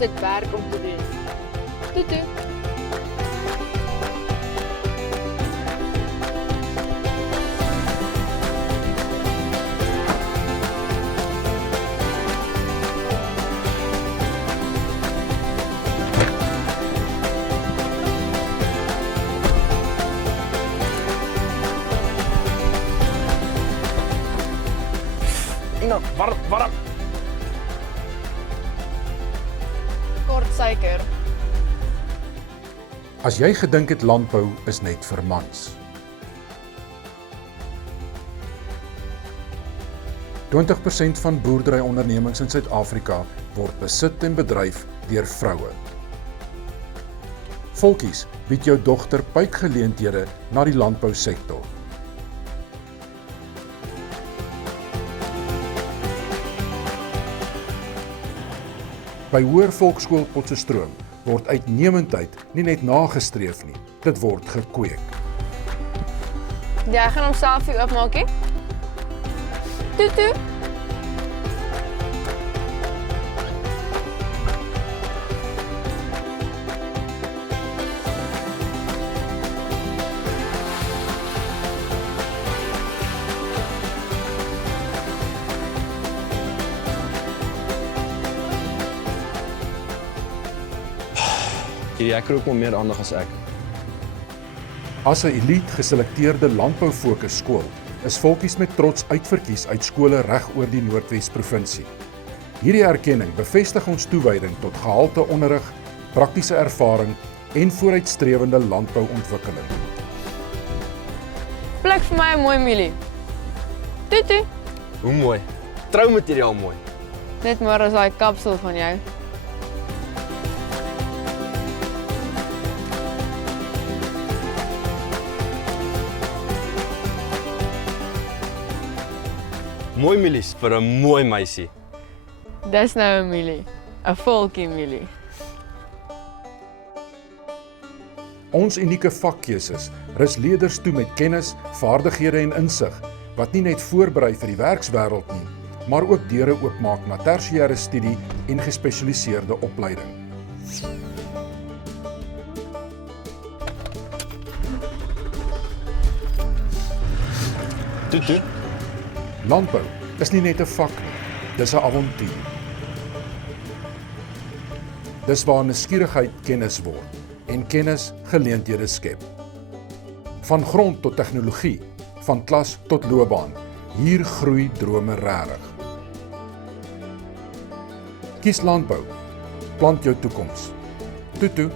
het werk om te doen. Toe toe. Ina, warm. Kort suiker. As jy gedink het landbou is net vir mans. 20% van boerderyondernemings in Suid-Afrika word besit en bedryf deur vroue. Volkies bied jou dogter puitgeleenthede na die landbousektor. By Hoër Volksskool Potchefstroom word uitnemendheid nie net nagestreef nie, dit word gekweek. Jy gaan homself hier oopmaak, hè? Toe toe. Jy kry ook wel meer aandag as ek. As 'n elite geselekteerde landboufokus skool, is Volkies met trots uitverkies uit skole reg oor die Noordwes provinsie. Hierdie erkenning bevestig ons toewyding tot gehalte onderrig, praktiese ervaring en vooruitstrewende landbouontwikkeling. Pluk vir my 'n mooi mielie. Toe toe. Hoe mooi. Troumateriaal mooi. Net maar as daai kapsel van jou. Mooi milies vir 'n mooi meisie. Dis nou 'n mielie. 'n Volkie mielie. Ons unieke vakkeuses rus leerders toe met kennis, vaardighede en insig wat nie net voorberei vir die werkswêreld nie, maar ook deure oopmaak na tersiêre studie en gespesialiseerde opleiding. Toe. Landbou is nie net 'n vak nie, dis 'n avontuur. Dis waar nuuskierigheid kennis word en kennis geleenthede skep. Van grond tot tegnologie, van klas tot loopbaan, hier groei drome regtig. Kies landbou, plant jou toekoms. Toe toe.